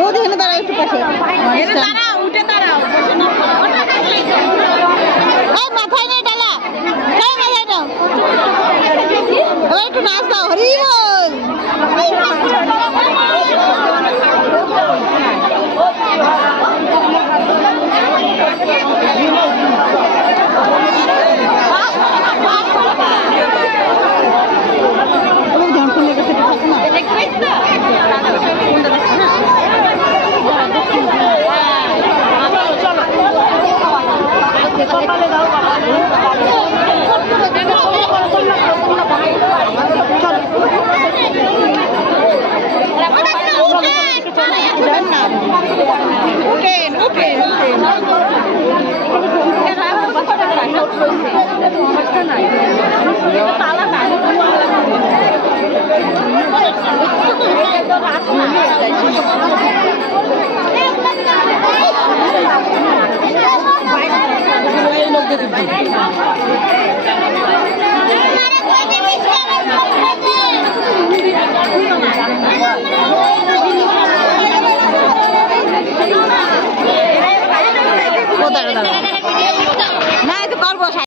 ও দেখে দাঁড়া একটু পাশে। মাথায় নেই ডালা। মাথায় নাও। একটু নাচ দাও। হরি উঠেন উঠেন Thank you. ভালো